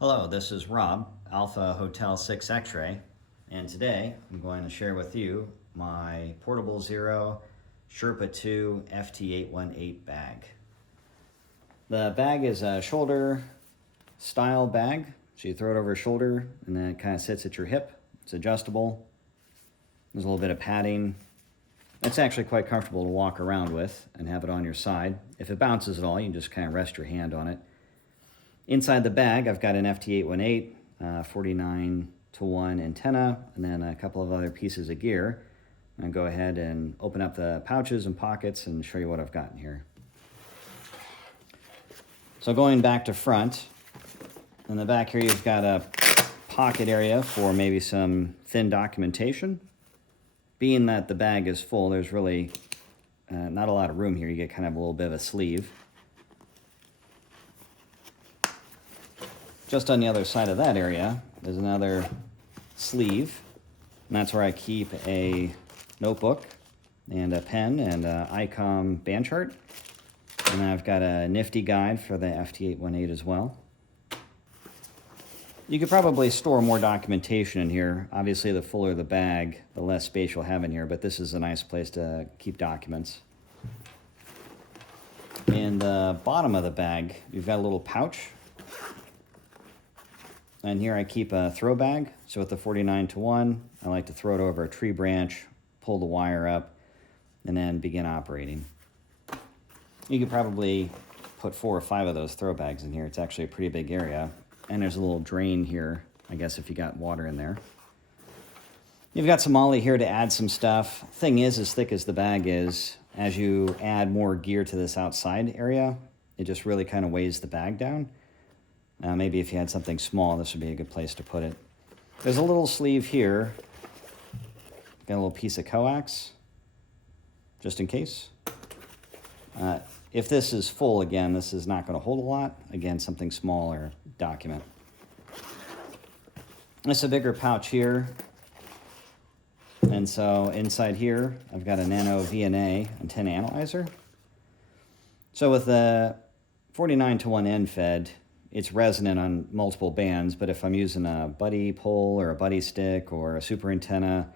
Hello, this is Rob, Alpha Hotel 6 X-Ray, and today I'm going to share with you my Portable Zero Sherpa II FT-818 bag. The bag is a shoulder style bag, so you throw it over your shoulder and then it kind of sits at your hip. It's adjustable. There's a little bit of padding. It's actually quite comfortable to walk around with and have it on your side. If it bounces at all, you can just kind of rest your hand on it. Inside the bag, I've got an FT-818, 49-to-1 antenna, and then a couple of other pieces of gear. I'm going to go ahead and open up the pouches and pockets and show you what I've got in here. So going back to front, in the back here you've got a pocket area for maybe some thin documentation. Being that the bag is full, there's really not a lot of room here. You get kind of a little bit of a sleeve. Just on the other side of that area, there's another sleeve, and that's where I keep a notebook and a pen and an ICOM band chart. And I've got a Nifty guide for the FT-818 as well. You could probably store more documentation in here. Obviously, the fuller the bag, the less space you'll have in here, but this is a nice place to keep documents. In the bottom of the bag, you've got a little pouch. And here I keep a throw bag. So with the 49-to-1, I like to throw it over a tree branch, pull the wire up, and then begin operating. You could probably put 4 or 5 of those throw bags in here. It's actually a pretty big area. And there's a little drain here, I guess, if you got water in there. You've got some ollie here to add some stuff. Thing is, as thick as the bag is, as you add more gear to this outside area, it just really kind of weighs the bag down. Maybe if you had something small, this would be a good place to put it. There's a little sleeve here. Got a little piece of coax, just in case. If this is full, again, this is not going to hold a lot. Again, something smaller document. It's a bigger pouch here. And so inside here, I've got a nano VNA antenna analyzer. So with the 49-to-1 end fed, it's resonant on multiple bands, but if I'm using a Buddipole or a buddy stick or a super antenna,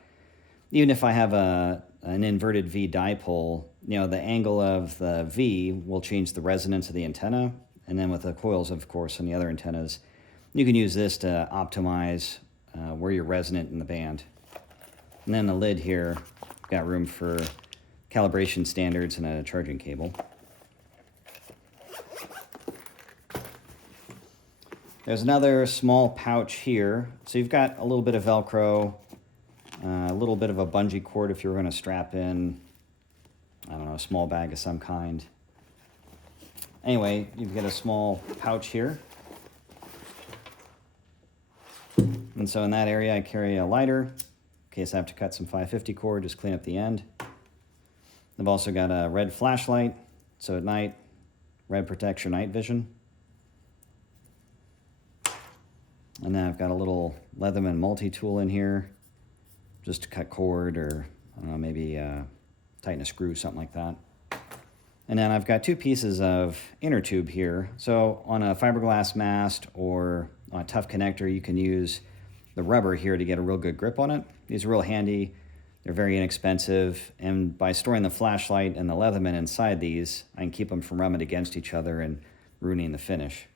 even if I have an inverted V dipole, you know, the angle of the V will change the resonance of the antenna. And then with the coils, of course, on the other antennas, you can use this to optimize where you're resonant in the band. And then the lid here, got room for calibration standards and a charging cable. There's another small pouch here. So you've got a little bit of Velcro, a little bit of a bungee cord if you're going to strap in, I don't know, a small bag of some kind. Anyway, you've got a small pouch here. And so in that area, I carry a lighter in case I have to cut some 550 cord, just clean up the end. I've also got a red flashlight, so at night, red protects your night vision. And then I've got a little Leatherman multi-tool in here, just to cut cord or maybe tighten a screw, something like that. And then I've got 2 pieces of inner tube here. So on a fiberglass mast or on a tough connector, you can use the rubber here to get a real good grip on it. These are real handy. They're very inexpensive. And by storing the flashlight and the Leatherman inside these, I can keep them from rubbing against each other and ruining the finish.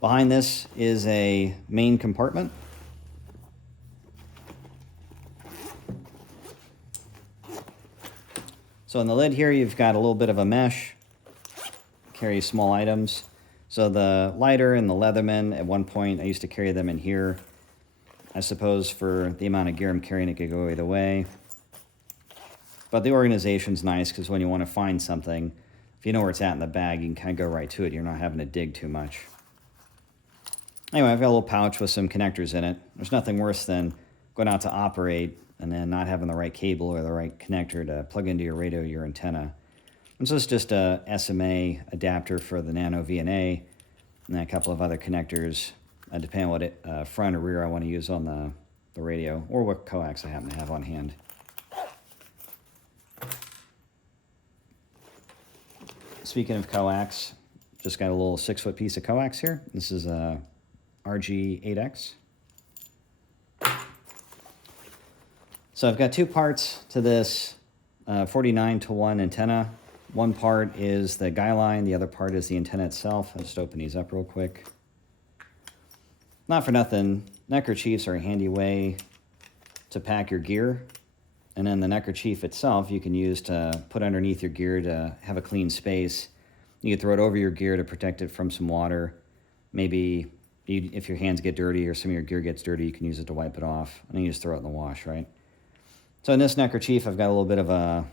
Behind this is a main compartment. So in the lid here, you've got a little bit of a mesh, carry small items. So the lighter and the Leatherman, at one point, I used to carry them in here. I suppose for the amount of gear I'm carrying, it could go either way. But the organization's nice because when you want to find something, if you know where it's at in the bag, you can kind of go right to it. You're not having to dig too much. Anyway, I've got a little pouch with some connectors in it. There's nothing worse than going out to operate and then not having the right cable or the right connector to plug into your radio or your antenna. And so it's just a SMA adapter for the nano VNA and then a couple of other connectors, depending on what front or rear I want to use on the radio or what coax I happen to have on hand. Speaking of coax, just got a little 6-foot piece of coax here. This is a RG8X. So I've got two parts to this 49-to-1 antenna. One part is the guy line, the other part is the antenna itself. I'll just open these up real quick. Not for nothing, neckerchiefs are a handy way to pack your gear. And then the neckerchief itself you can use to put underneath your gear to have a clean space. You can throw it over your gear to protect it from some water. Maybe if your hands get dirty or some of your gear gets dirty, you can use it to wipe it off. And then you just throw it in the wash, right? So in this neckerchief, I've got a little bit of a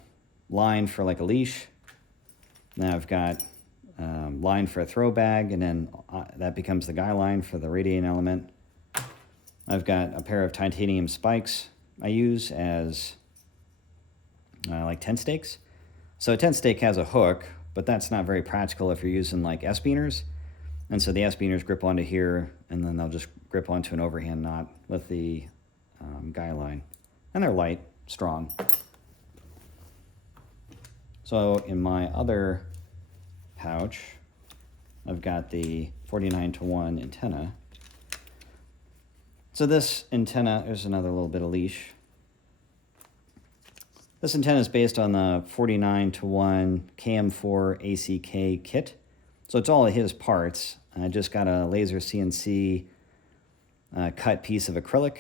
line for like a leash. Now I've got line for a throw bag, and then that becomes the guy line for the radiating element. I've got a pair of titanium spikes I use as like tent stakes. So a tent stake has a hook, but that's not very practical if you're using like S-beaners. And so the S-beaners grip onto here, and then they'll just grip onto an overhand knot with the guy line. And they're light, strong. So in my other pouch, I've got the 49-to-1 antenna. So this antenna, there's another little bit of leash. This antenna is based on the 49-to-1 KM4 ACK kit. So it's all of his parts. I just got a laser CNC cut piece of acrylic.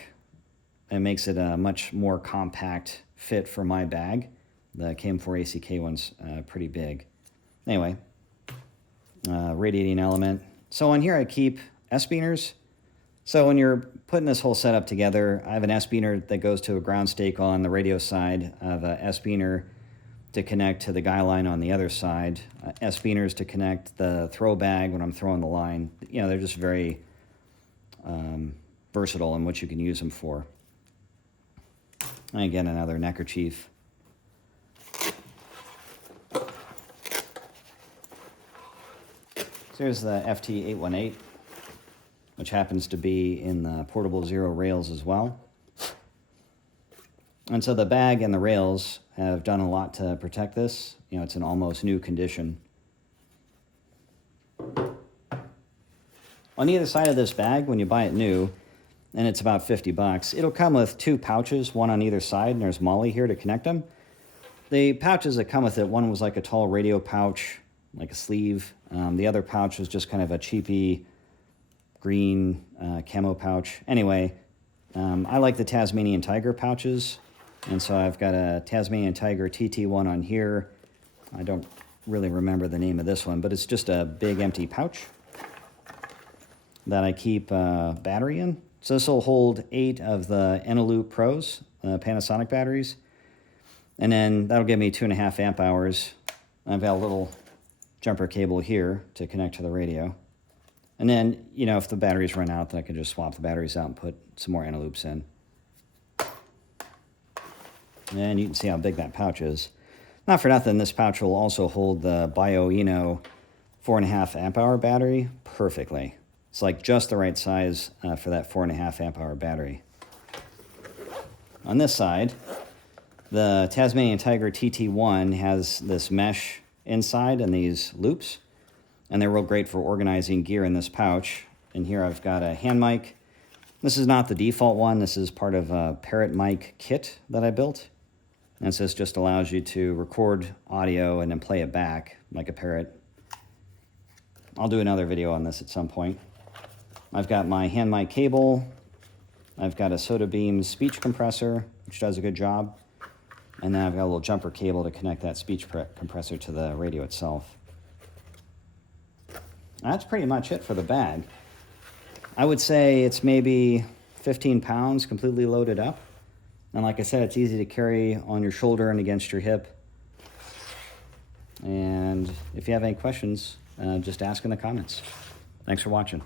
It makes it a much more compact fit for my bag. The KM4 ACK one's pretty big. Anyway, radiating element. So on here I keep S-beaners. So when you're putting this whole setup together, I have an S-beaner that goes to a ground stake on the radio side. I have a S-beaner to connect to the guy line on the other side. S-beaners to connect the throw bag when I'm throwing the line. You know, they're just very versatile in what you can use them for. And again, another neckerchief. So here's the FT-818, which happens to be in the portable zero rails as well. And so the bag and the rails have done a lot to protect this. You know, it's in almost new condition. On either side of this bag, when you buy it new, and it's about 50 bucks, it'll come with two pouches, one on either side, and there's Molly here to connect them. The pouches that come with it, one was like a tall radio pouch, like a sleeve. The other pouch was just kind of a cheapy green camo pouch. Anyway, I like the Tasmanian Tiger pouches, and so I've got a Tasmanian Tiger TT1 on here. I don't really remember the name of this one, but it's just a big empty pouch that I keep battery in. So this will hold 8 of the Eneloop Pros, Panasonic batteries, and then that'll give me 2.5 amp hours. I've got a little jumper cable here to connect to the radio. And then, you know, if the batteries run out, then I can just swap the batteries out and put some more Eneloops in. And you can see how big that pouch is. Not for nothing, this pouch will also hold the BioEno 4.5 amp hour battery perfectly. It's like just the right size for that 4.5 amp hour battery. On this side, the Tasmanian Tiger TT1 has this mesh inside and these loops, and they're real great for organizing gear in this pouch. And here I've got a hand mic. This is not the default one. This is part of a Parrot mic kit that I built. And so this just allows you to record audio and then play it back like a Parrot. I'll do another video on this at some point. I've got my hand mic cable. I've got a SOTABeams speech compressor, which does a good job. And then I've got a little jumper cable to connect that speech compressor to the radio itself. That's pretty much it for the bag. I would say it's maybe 15 pounds completely loaded up. And like I said, it's easy to carry on your shoulder and against your hip. And if you have any questions, just ask in the comments. Thanks for watching.